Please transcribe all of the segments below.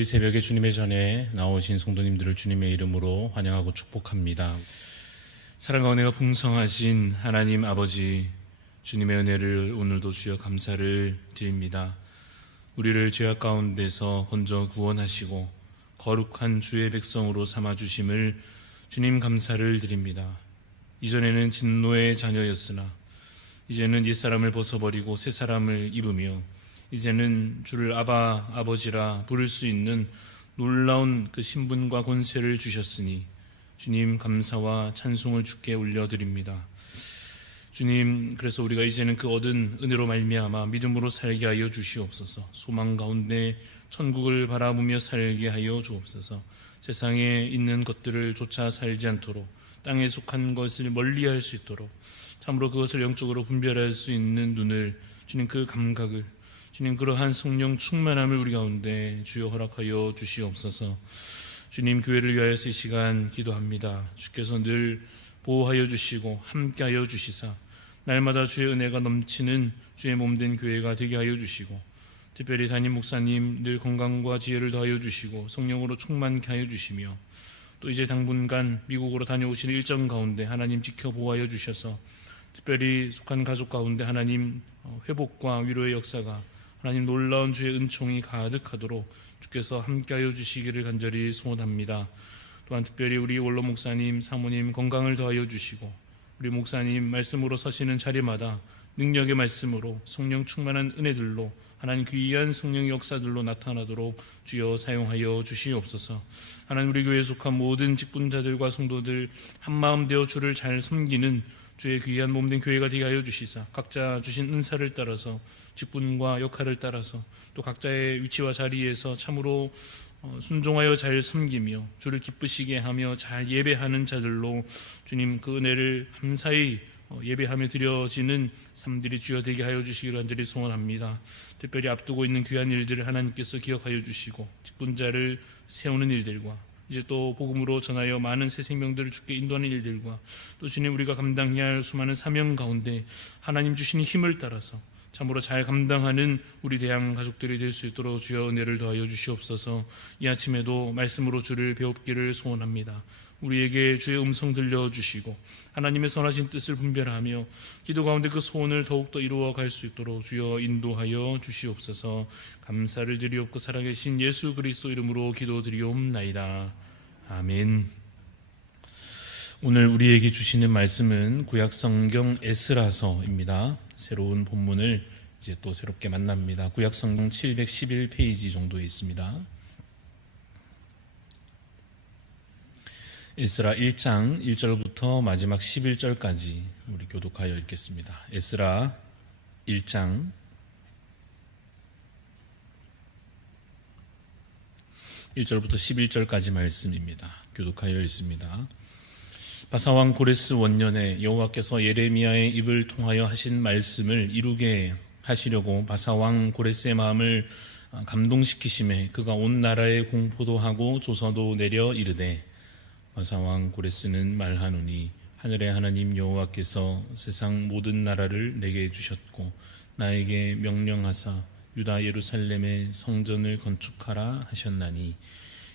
오늘 이 새벽에 주님의 전에 나오신 성도님들을 주님의 이름으로 환영하고 축복합니다. 사랑과 은혜가 풍성하신 하나님 아버지, 주님의 은혜를 오늘도 주여 감사를 드립니다. 우리를 죄악 가운데서 건져 구원하시고 거룩한 주의 백성으로 삼아주심을 주님 감사를 드립니다. 이전에는 진노의 자녀였으나 이제는 옛사람을 벗어버리고 새사람을 입으며 이제는 주를 아바, 아버지라 부를 수 있는 놀라운 그 신분과 권세를 주셨으니 주님 감사와 찬송을 주께 올려드립니다. 주님, 그래서 우리가 이제는 그 얻은 은혜로 말미암아 믿음으로 살게 하여 주시옵소서. 소망 가운데 천국을 바라보며 살게 하여 주옵소서. 세상에 있는 것들을 쫓아 살지 않도록 땅에 속한 것을 멀리할 수 있도록 참으로 그것을 영적으로 분별할 수 있는 눈을, 주님 그 감각을, 주님 그러한 성령 충만함을 우리 가운데 주여 허락하여 주시옵소서. 주님, 교회를 위하여서 이 시간 기도합니다. 주께서 늘 보호하여 주시고 함께하여 주시사 날마다 주의 은혜가 넘치는 주의 몸된 교회가 되게 하여 주시고, 특별히 담임 목사님 늘 건강과 지혜를 더하여 주시고 성령으로 충만케 하여 주시며, 또 이제 당분간 미국으로 다녀오시는 일정 가운데 하나님 지켜 보호하여 주셔서 특별히 속한 가족 가운데 하나님 회복과 위로의 역사가, 하나님 놀라운 주의 은총이 가득하도록 주께서 함께하여 주시기를 간절히 소원합니다. 또한 특별히 우리 원로 목사님, 사모님 건강을 더하여 주시고, 우리 목사님 말씀으로 서시는 자리마다 능력의 말씀으로 성령 충만한 은혜들로 하나님 귀한 성령 역사들로 나타나도록 주여 사용하여 주시옵소서. 하나님, 우리 교회에 속한 모든 직분자들과 성도들 한마음 되어 주를 잘 섬기는 주의 귀한 몸된 교회가 되게 하여 주시사 각자 주신 은사를 따라서 직분과 역할을 따라서 또 각자의 위치와 자리에서 참으로 순종하여 잘 섬기며 주를 기쁘시게 하며 잘 예배하는 자들로 주님 그 은혜를 감사히 예배하며 드려지는 삶들이 주여 되게 하여 주시기를 간절히 소원합니다. 특별히 앞두고 있는 귀한 일들을 하나님께서 기억하여 주시고 직분자를 세우는 일들과 이제 또 복음으로 전하여 많은 새 생명들을 주께 인도하는 일들과 또 주님 우리가 감당해야 할 수많은 사명 가운데 하나님 주시는 힘을 따라서 참으로 잘 감당하는 우리 대양 가족들이 될 수 있도록 주여 은혜를 더하여 주시옵소서. 이 아침에도 말씀으로 주를 배웁기를 소원합니다. 우리에게 주의 음성 들려주시고 하나님의 선하신 뜻을 분별하며 기도 가운데 그 소원을 더욱더 이루어갈 수 있도록 주여 인도하여 주시옵소서. 감사를 드리옵고 살아계신 예수 그리스도 이름으로 기도드리옵나이다. 아멘. 오늘 우리에게 주시는 말씀은 구약성경 에스라서입니다. 새로운 본문을 이제 또 새롭게 만납니다. 구약성경 711페이지 정도에 있습니다. 에스라 1장 1절부터 마지막 11절까지 우리 교독하여 읽겠습니다. 에스라 1장 1절부터 11절까지 말씀입니다. 교독하여 읽습니다. 바사왕 고레스 원년에 여호와께서 예레미야의 입을 통하여 하신 말씀을 이루게 하시려고 바사왕 고레스의 마음을 감동시키심에 그가 온 나라에 공포도 하고 조서도 내려 이르되, 바사왕 고레스는 말하노니 하늘의 하나님 여호와께서 세상 모든 나라를 내게 주셨고 나에게 명령하사 유다 예루살렘의 성전을 건축하라 하셨나니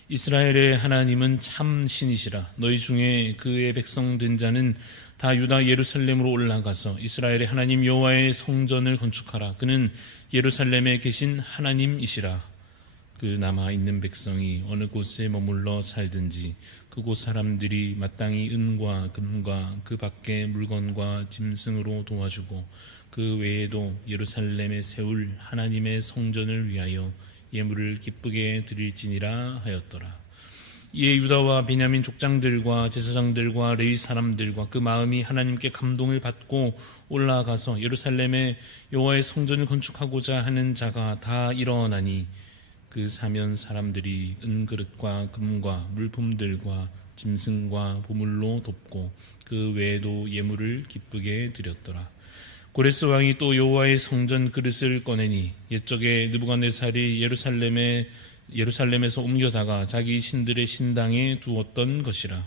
이스라엘의 하나님은 참 신이시라. 너희 중에 그의 백성 된 자는 다 유다 예루살렘으로 올라가서 이스라엘의 하나님 여호와의 성전을 건축하라. 그는 예루살렘에 계신 하나님이시라. 그 남아있는 백성이 어느 곳에 머물러 살든지 그곳 사람들이 마땅히 은과 금과 그 밖의 물건과 짐승으로 도와주고 그 외에도 예루살렘에 세울 하나님의 성전을 위하여 예물을 기쁘게 드릴지니라 하였더라. 이에 유다와 베냐민 족장들과 제사장들과 레위 사람들과 그 마음이 하나님께 감동을 받고 올라가서 예루살렘에 여호와의 성전을 건축하고자 하는 자가 다 일어나니 그 사면 사람들이 은그릇과 금과 물품들과 짐승과 보물로 돕고 그 외에도 예물을 기쁘게 드렸더라. 고레스 왕이 또 여호와의 성전 그릇을 꺼내니 옛적에 느부갓네살이 예루살렘에서 옮겨다가 자기 신들의 신당에 두었던 것이라.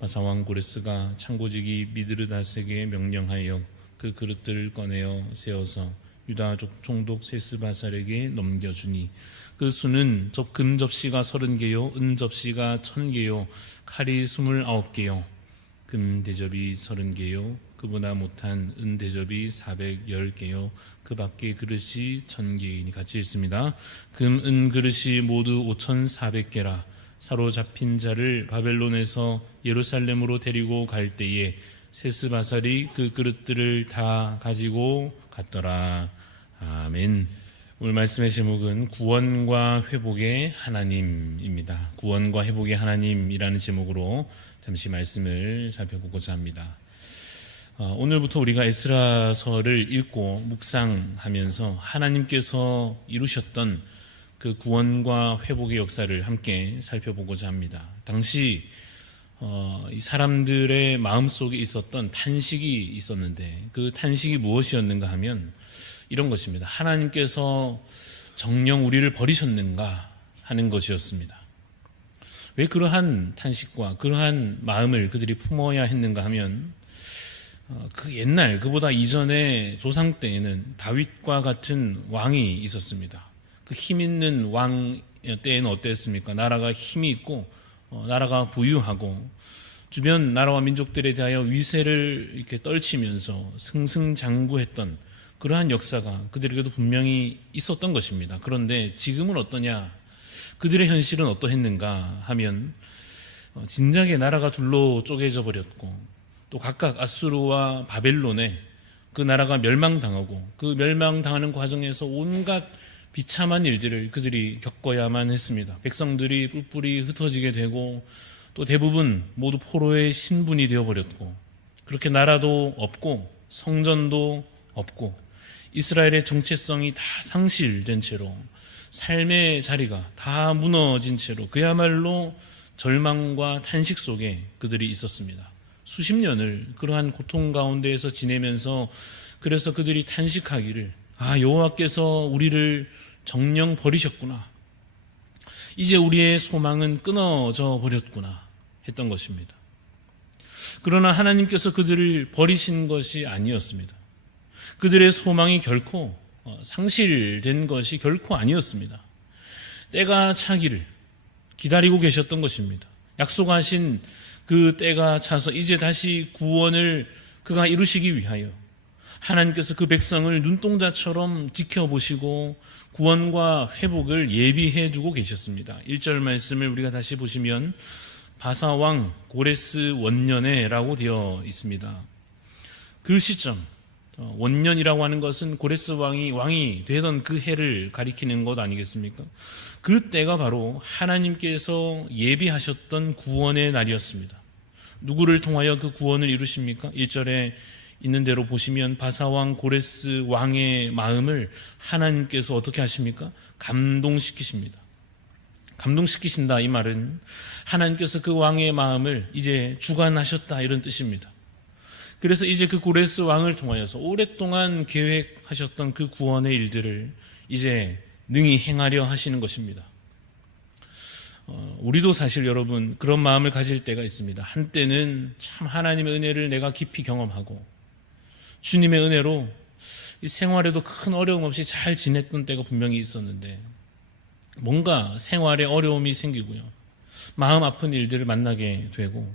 바사왕 고레스가 창고지기 미드르닷에게 명령하여 그 그릇들을 꺼내어 세워서 유다 총독 세스바살에게 넘겨주니 그 수는 금 접시가 30개요 은 접시가 1000개요 칼이 29개요 금 대접이 30개요 그보다 못한 은 대접이 410개요 그 밖에 그릇이 1000개이니 같이 읽습니다. 금, 은 그릇이 모두 5400개라. 사로잡힌 자를 바벨론에서 예루살렘으로 데리고 갈 때에 세스바살이 그 그릇들을 다 가지고 갔더라. 아멘. 오늘 말씀의 제목은 구원과 회복의 하나님입니다. 구원과 회복의 하나님이라는 제목으로 잠시 말씀을 살펴보고자 합니다. 오늘부터 우리가 에스라서를 읽고 묵상하면서 하나님께서 이루셨던 그 구원과 회복의 역사를 함께 살펴보고자 합니다. 당시 이 사람들의 마음속에 있었던 탄식이 있었는데 그 탄식이 무엇이었는가 하면 이런 것입니다. 하나님께서 정녕 우리를 버리셨는가 하는 것이었습니다. 왜 그러한 탄식과 그러한 마음을 그들이 품어야 했는가 하면 그 옛날 그보다 이전의 조상 때에는 다윗과 같은 왕이 있었습니다. 그 힘 있는 왕 때에는 어땠습니까? 나라가 힘이 있고 나라가 부유하고 주변 나라와 민족들에 대하여 위세를 이렇게 떨치면서 승승장구했던 그러한 역사가 그들에게도 분명히 있었던 것입니다. 그런데 지금은 어떠냐? 그들의 현실은 어떠했는가 하면 진작에 나라가 둘로 쪼개져 버렸고 또 각각 아수르와 바벨론에 그 나라가 멸망당하고 그 멸망당하는 과정에서 온갖 비참한 일들을 그들이 겪어야만 했습니다. 백성들이 뿔뿔이 흩어지게 되고 또 대부분 모두 포로의 신분이 되어버렸고 그렇게 나라도 없고 성전도 없고 이스라엘의 정체성이 다 상실된 채로 삶의 자리가 다 무너진 채로 그야말로 절망과 탄식 속에 그들이 있었습니다. 수십 년을 그러한 고통 가운데에서 지내면서 그래서 그들이 탄식하기를 여호와께서 우리를 정녕 버리셨구나. 이제 우리의 소망은 끊어져 버렸구나 했던 것입니다. 그러나 하나님께서 그들을 버리신 것이 아니었습니다. 그들의 소망이 결코 상실된 것이 결코 아니었습니다. 때가 차기를 기다리고 계셨던 것입니다. 약속하신 그 때가 차서 이제 다시 구원을 그가 이루시기 위하여 하나님께서 그 백성을 눈동자처럼 지켜보시고 구원과 회복을 예비해 두고 계셨습니다. 1절 말씀을 우리가 다시 보시면 바사왕 고레스 원년에라고 되어 있습니다. 그 시점 원년이라고 하는 것은 고레스 왕이 되던 그 해를 가리키는 것 아니겠습니까? 그 때가 바로 하나님께서 예비하셨던 구원의 날이었습니다. 누구를 통하여 그 구원을 이루십니까? 1절에 있는 대로 보시면 바사왕 고레스 왕의 마음을 하나님께서 어떻게 하십니까? 감동시키십니다. 감동시키신다 이 말은 하나님께서 그 왕의 마음을 이제 주관하셨다 이런 뜻입니다. 그래서 이제 그 고레스 왕을 통하여서 오랫동안 계획하셨던 그 구원의 일들을 이제 능히 행하려 하시는 것입니다. 우리도 사실 여러분 그런 마음을 가질 때가 있습니다. 한때는 참 하나님의 은혜를 내가 깊이 경험하고 주님의 은혜로 이 생활에도 큰 어려움 없이 잘 지냈던 때가 분명히 있었는데 뭔가 생활에 어려움이 생기고요. 마음 아픈 일들을 만나게 되고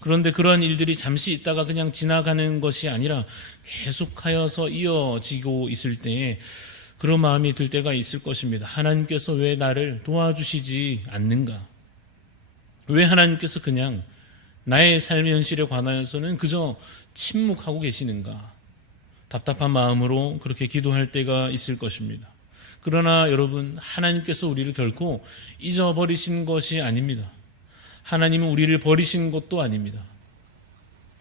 그런데 그러한 일들이 잠시 있다가 그냥 지나가는 것이 아니라 계속하여서 이어지고 있을 때에 그런 마음이 들 때가 있을 것입니다. 하나님께서 왜 나를 도와주시지 않는가? 왜 하나님께서 그냥 나의 삶의 현실에 관하여서는 그저 침묵하고 계시는가? 답답한 마음으로 그렇게 기도할 때가 있을 것입니다. 그러나 여러분 하나님께서 우리를 결코 잊어버리신 것이 아닙니다. 하나님은 우리를 버리신 것도 아닙니다.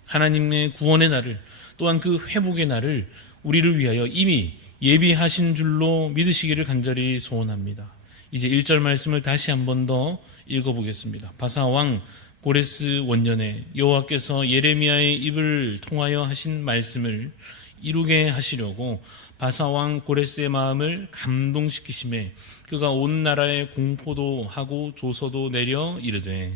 하나님의 구원의 날을 또한 그 회복의 날을 우리를 위하여 이미 예비하신 줄로 믿으시기를 간절히 소원합니다. 이제 1절 말씀을 다시 한 번 더 읽어보겠습니다. 바사왕 고레스 원년에 여호와께서 예레미야의 입을 통하여 하신 말씀을 이루게 하시려고 바사왕 고레스의 마음을 감동시키심에 그가 온 나라에 공포도 하고 조서도 내려 이르되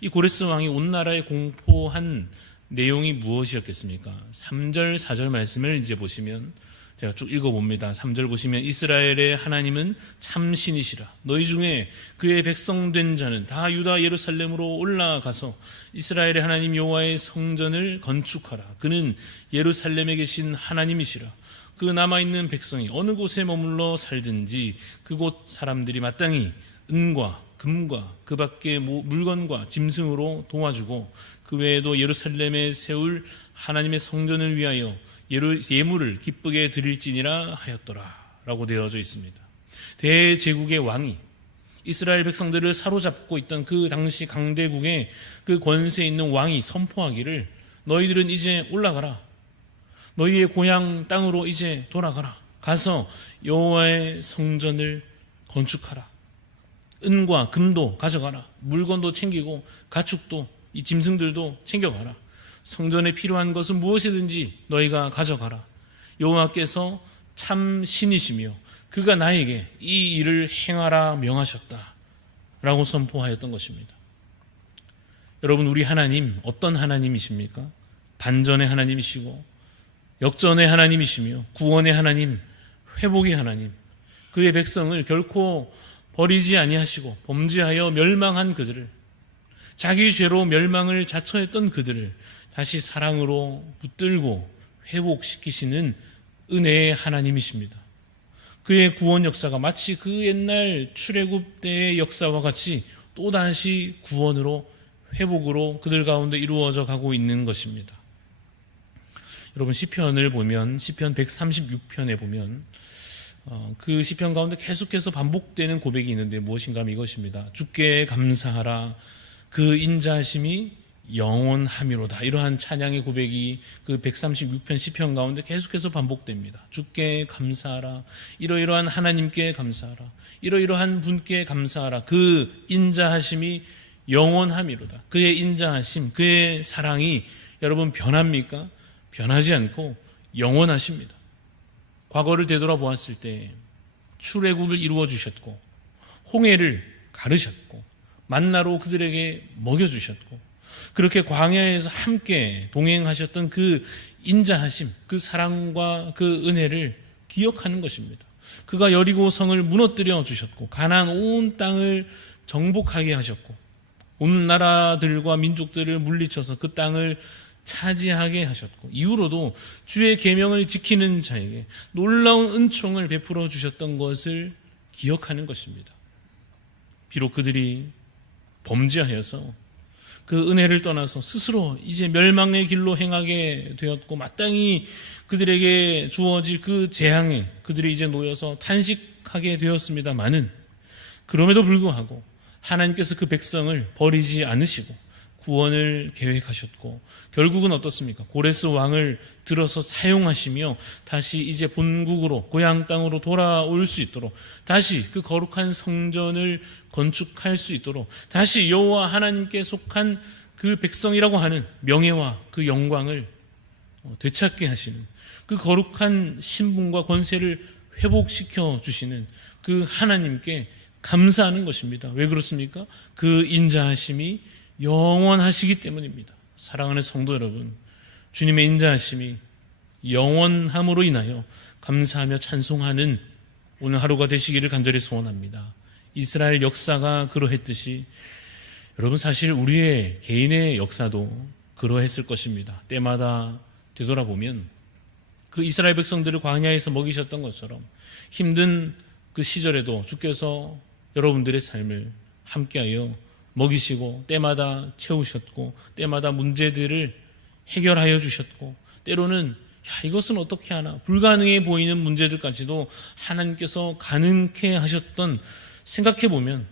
이 고레스 왕이 온 나라에 공포한 내용이 무엇이었겠습니까? 3절 4절 말씀을 이제 보시면 제가 쭉 읽어봅니다. 3절 보시면 이스라엘의 하나님은 참신이시라. 너희 중에 그의 백성된 자는 다 유다 예루살렘으로 올라가서 이스라엘의 하나님 여호와의 성전을 건축하라. 그는 예루살렘에 계신 하나님이시라. 그 남아있는 백성이 어느 곳에 머물러 살든지 그곳 사람들이 마땅히 은과 금과 그 밖의 물건과 짐승으로 도와주고 그 외에도 예루살렘에 세울 하나님의 성전을 위하여 예물을 기쁘게 드릴지니라 하였더라 라고 되어져 있습니다. 대제국의 왕이 이스라엘 백성들을 사로잡고 있던 그 당시 강대국의 그 권세에 있는 왕이 선포하기를 너희들은 이제 올라가라. 너희의 고향 땅으로 이제 돌아가라. 가서 여호와의 성전을 건축하라. 은과 금도 가져가라. 물건도 챙기고 가축도 이 짐승들도 챙겨가라. 성전에 필요한 것은 무엇이든지 너희가 가져가라. 여호와께서 참 신이시며 그가 나에게 이 일을 행하라 명하셨다 라고 선포하였던 것입니다. 여러분, 우리 하나님 어떤 하나님이십니까? 반전의 하나님이시고 역전의 하나님이시며 구원의 하나님, 회복의 하나님. 그의 백성을 결코 버리지 아니하시고 범죄하여 멸망한 그들을, 자기 죄로 멸망을 자처했던 그들을 다시 사랑으로 붙들고 회복시키시는 은혜의 하나님이십니다. 그의 구원 역사가 마치 그 옛날 출애굽 때의 역사와 같이 또다시 구원으로, 회복으로 그들 가운데 이루어져 가고 있는 것입니다. 여러분, 시편을 보면 시편 136편에 보면 그 시편 가운데 계속해서 반복되는 고백이 있는데 무엇인가 하면 이것입니다. 주께 감사하라. 그 인자하심이 영원함이로다. 이러한 찬양의 고백이 그 136편 시편 가운데 계속해서 반복됩니다. 주께 감사하라. 이러이러한 하나님께 감사하라. 이러이러한 분께 감사하라. 그 인자하심이 영원함이로다. 그의 인자하심, 그의 사랑이 여러분 변합니까? 변하지 않고 영원하십니다. 과거를 되돌아보았을 때 출애굽을 이루어 주셨고 홍해를 가르셨고 만나로 그들에게 먹여주셨고 그렇게 광야에서 함께 동행하셨던 그 인자하심, 그 사랑과 그 은혜를 기억하는 것입니다. 그가 여리고 성을 무너뜨려 주셨고 가나안 온 땅을 정복하게 하셨고 온 나라들과 민족들을 물리쳐서 그 땅을 차지하게 하셨고 이후로도 주의 계명을 지키는 자에게 놀라운 은총을 베풀어 주셨던 것을 기억하는 것입니다. 비록 그들이 범죄하여서 그 은혜를 떠나서 스스로 이제 멸망의 길로 행하게 되었고 마땅히 그들에게 주어질 그 재앙에 그들이 이제 놓여서 탄식하게 되었습니다마는 그럼에도 불구하고 하나님께서 그 백성을 버리지 않으시고 구원을 계획하셨고 결국은 어떻습니까? 고레스 왕을 들어서 사용하시며 다시 이제 본국으로 고향 땅으로 돌아올 수 있도록 다시 그 거룩한 성전을 건축할 수 있도록 다시 여호와 하나님께 속한 그 백성이라고 하는 명예와 그 영광을 되찾게 하시는 그 거룩한 신분과 권세를 회복시켜 주시는 그 하나님께 감사하는 것입니다. 왜 그렇습니까? 그 인자하심이 영원하시기 때문입니다. 사랑하는 성도 여러분, 주님의 인자하심이 영원함으로 인하여 감사하며 찬송하는 오늘 하루가 되시기를 간절히 소원합니다. 이스라엘 역사가 그러했듯이 여러분 사실 우리의 개인의 역사도 그러했을 것입니다. 때마다 되돌아보면 그 이스라엘 백성들을 광야에서 먹이셨던 것처럼 힘든 그 시절에도 주께서 여러분들의 삶을 함께하여 먹이시고 때마다 채우셨고 때마다 문제들을 해결하여 주셨고 때로는 이것은 어떻게 하나 불가능해 보이는 문제들까지도 하나님께서 가능케 하셨던 생각해보면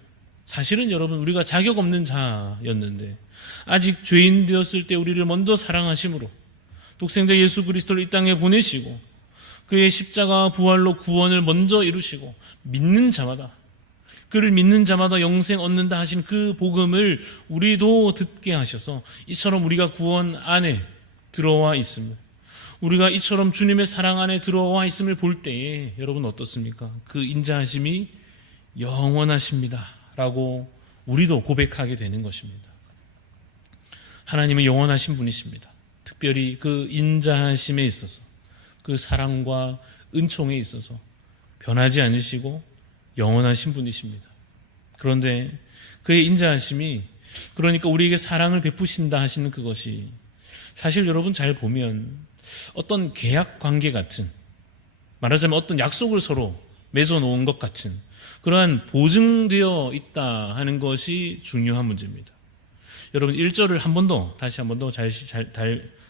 사실은 여러분 우리가 자격 없는 자였는데 아직 죄인 되었을 때 우리를 먼저 사랑하심으로 독생자 예수 그리스도를 이 땅에 보내시고 그의 십자가 부활로 구원을 먼저 이루시고 믿는 자마다 그를 믿는 자마다 영생 얻는다 하신 그 복음을 우리도 듣게 하셔서 이처럼 우리가 구원 안에 들어와 있음을 우리가 이처럼 주님의 사랑 안에 들어와 있음을 볼 때에 여러분 어떻습니까? 그 인자하심이 영원하십니다 라고 우리도 고백하게 되는 것입니다. 하나님은 영원하신 분이십니다. 특별히 그 인자하심에 있어서 그 사랑과 은총에 있어서 변하지 않으시고 영원하신 분이십니다. 그런데 그의 인자하심이, 그러니까 우리에게 사랑을 베푸신다 하시는 그것이 사실 여러분 잘 보면 어떤 계약 관계 같은, 말하자면 어떤 약속을 서로 맺어 놓은 것 같은 그러한 보증되어 있다 하는 것이 중요한 문제입니다. 여러분 1절을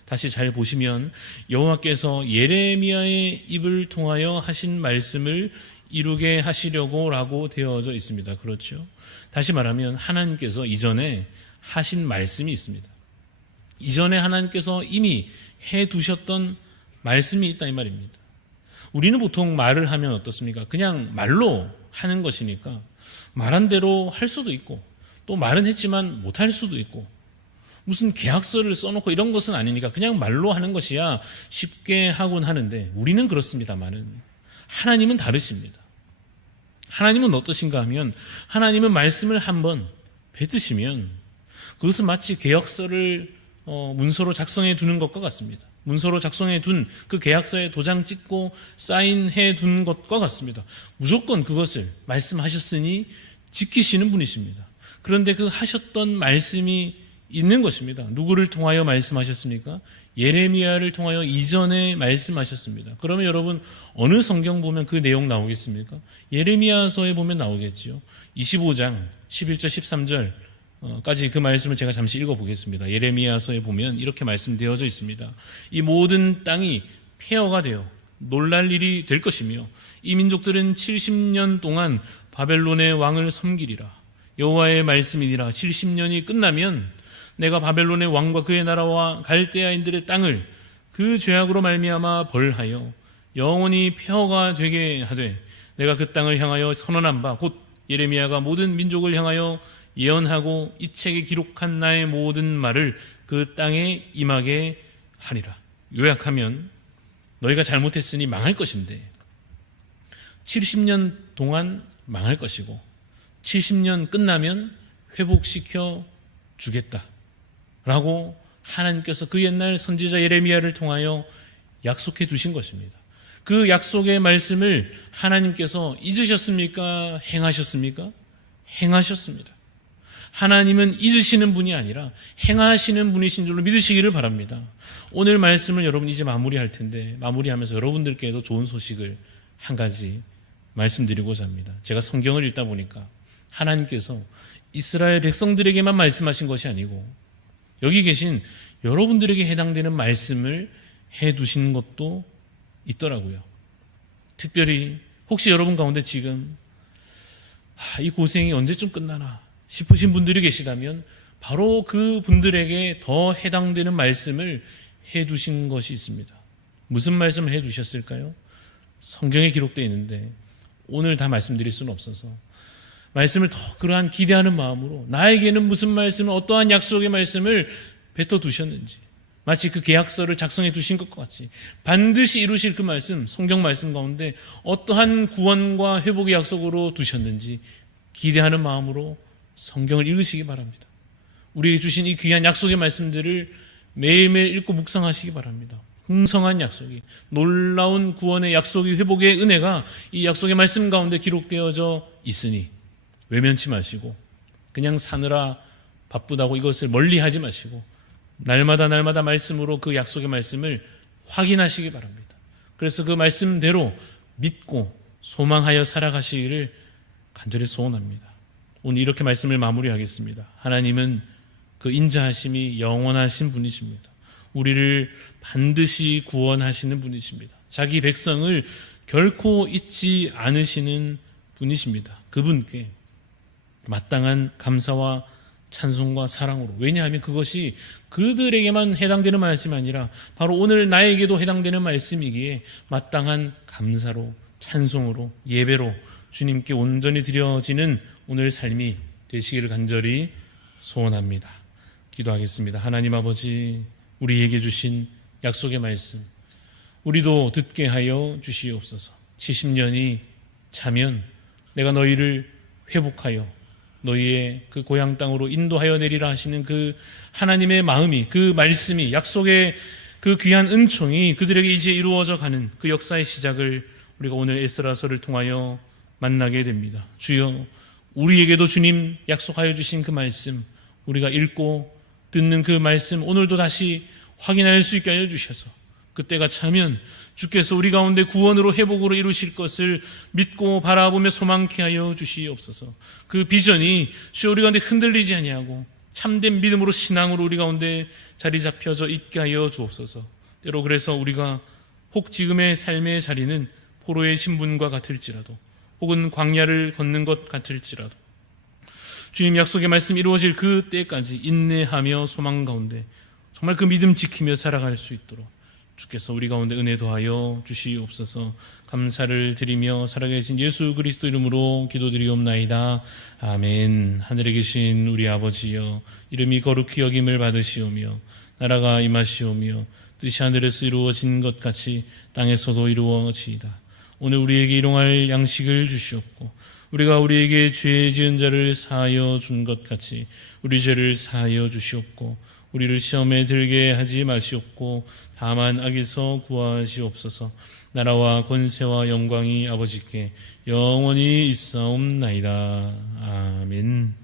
다시 잘 보시면 여호와께서 예레미야의 입을 통하여 하신 말씀을 이루게 하시려고 라고 되어져 있습니다. 그렇죠? 다시 말하면 하나님께서 이전에 하신 말씀이 있습니다. 이전에 하나님께서 이미 해두셨던 말씀이 있다 이 말입니다. 우리는 보통 말을 하면 어떻습니까? 그냥 말로 하는 것이니까 말한 대로 할 수도 있고, 또 말은 했지만 못할 수도 있고, 무슨 계약서를 써놓고 이런 것은 아니니까 그냥 말로 하는 것이야 쉽게 하곤 하는데, 우리는 그렇습니다만은 하나님은 다르십니다. 하나님은 어떠신가 하면, 하나님은 말씀을 한번 뱉으시면 그것은 마치 계약서를 문서로 작성해 두는 것과 같습니다. 문서로 작성해 둔 그 계약서에 도장 찍고 사인해 둔 것과 같습니다. 무조건 그것을 말씀하셨으니 지키시는 분이십니다. 그런데 그 하셨던 말씀이 있는 것입니다. 누구를 통하여 말씀하셨습니까? 예레미야를 통하여 이전에 말씀하셨습니다. 그러면 여러분 어느 성경 보면 그 내용 나오겠습니까? 예레미야서에 보면 나오겠지요. 25장 11절 13절 까지 그 말씀을 제가 잠시 읽어보겠습니다. 예레미야서에 보면 이렇게 말씀되어져 있습니다. 이 모든 땅이 폐허가 되어 놀랄 일이 될 것이며 이 민족들은 70년 동안 바벨론의 왕을 섬기리라. 여호와의 말씀이니라. 70년이 끝나면 내가 바벨론의 왕과 그의 나라와 갈대아인들의 땅을 그 죄악으로 말미암아 벌하여 영원히 폐허가 되게 하되, 내가 그 땅을 향하여 선언한 바 곧 예레미야가 모든 민족을 향하여 예언하고 이 책에 기록한 나의 모든 말을 그 땅에 임하게 하리라. 요약하면 너희가 잘못했으니 망할 것인데 70년 동안 망할 것이고 70년 끝나면 회복시켜 주겠다 라고 하나님께서 그 옛날 선지자 예레미야를 통하여 약속해 두신 것입니다. 그 약속의 말씀을 하나님께서 잊으셨습니까? 행하셨습니까? 행하셨습니다. 하나님은 잊으시는 분이 아니라 행하시는 분이신 줄로 믿으시기를 바랍니다. 오늘 말씀을 여러분 이제 마무리할 텐데, 마무리하면서 여러분들께도 좋은 소식을 한 가지 말씀드리고자 합니다. 제가 성경을 읽다 보니까 하나님께서 이스라엘 백성들에게만 말씀하신 것이 아니고 여기 계신 여러분들에게 해당되는 말씀을 해두신 것도 있더라고요. 특별히 혹시 여러분 가운데 지금 이 고생이 언제쯤 끝나나 싶으신 분들이 계시다면 바로 그 분들에게 더 해당되는 말씀을 해두신 것이 있습니다. 무슨 말씀을 해두셨을까요? 성경에 기록되어 있는데 오늘 다 말씀드릴 수는 없어서 말씀을 더 그러한 기대하는 마음으로 나에게는 무슨 말씀을, 어떠한 약속의 말씀을 뱉어두셨는지, 마치 그 계약서를 작성해 두신 것과 같이 반드시 이루실 그 말씀, 성경 말씀 가운데 어떠한 구원과 회복의 약속으로 두셨는지 기대하는 마음으로 성경을 읽으시기 바랍니다. 우리에게 주신 이 귀한 약속의 말씀들을 매일매일 읽고 묵상하시기 바랍니다. 풍성한 약속이, 놀라운 구원의 약속이, 회복의 은혜가 이 약속의 말씀 가운데 기록되어져 있으니 외면치 마시고 그냥 사느라 바쁘다고 이것을 멀리하지 마시고 날마다 말씀으로 그 약속의 말씀을 확인하시기 바랍니다. 그래서 그 말씀대로 믿고 소망하여 살아가시기를 간절히 소원합니다. 오늘 이렇게 말씀을 마무리하겠습니다. 하나님은 그 인자하심이 영원하신 분이십니다. 우리를 반드시 구원하시는 분이십니다. 자기 백성을 결코 잊지 않으시는 분이십니다. 그분께 마땅한 감사와 찬송과 사랑으로, 왜냐하면 그것이 그들에게만 해당되는 말씀이 아니라 바로 오늘 나에게도 해당되는 말씀이기에 마땅한 감사로, 찬송으로, 예배로 주님께 온전히 드려지는 오늘 삶이 되시기를 간절히 소원합니다. 기도하겠습니다. 하나님 아버지, 우리에게 주신 약속의 말씀 우리도 듣게 하여 주시옵소서. 70년이 차면 내가 너희를 회복하여 너희의 그 고향 땅으로 인도하여 내리라 하시는 그 하나님의 마음이, 그 말씀이, 약속의 그 귀한 은총이 그들에게 이제 이루어져 가는 그 역사의 시작을 우리가 오늘 에스라서를 통하여 만나게 됩니다. 주여, 우리에게도 주님 약속하여 주신 그 말씀, 우리가 읽고 듣는 그 말씀 오늘도 다시 확인할 수 있게 하여 주셔서 그때가 차면 주께서 우리 가운데 구원으로 회복으로 이루실 것을 믿고 바라보며 소망케 하여 주시옵소서. 그 비전이 주여 우리 가운데 흔들리지 아니하고 참된 믿음으로 신앙으로 우리 가운데 자리 잡혀져 있게 하여 주옵소서. 때로 그래서 우리가 혹 지금의 삶의 자리는 포로의 신분과 같을지라도 혹은 광야를 걷는 것 같을지라도 주님 약속의 말씀 이루어질 그 때까지 인내하며 소망 가운데 정말 그 믿음 지키며 살아갈 수 있도록 주께서 우리 가운데 은혜 더하여 주시옵소서. 감사를 드리며 살아계신 예수 그리스도 이름으로 기도드리옵나이다. 아멘. 하늘에 계신 우리 아버지여, 이름이 거룩히 여김을 받으시오며 나라가 임하시오며 뜻이 하늘에서 이루어진 것 같이 땅에서도 이루어지이다. 오늘 우리에게 일용할 양식을 주시옵고 우리가 우리에게 죄 지은 자를 사하여 준 것 같이 우리 죄를 사하여 주시옵고 우리를 시험에 들게 하지 마시옵고 다만 악에서 구하시옵소서. 나라와 권세와 영광이 아버지께 영원히 있사옵나이다. 아멘.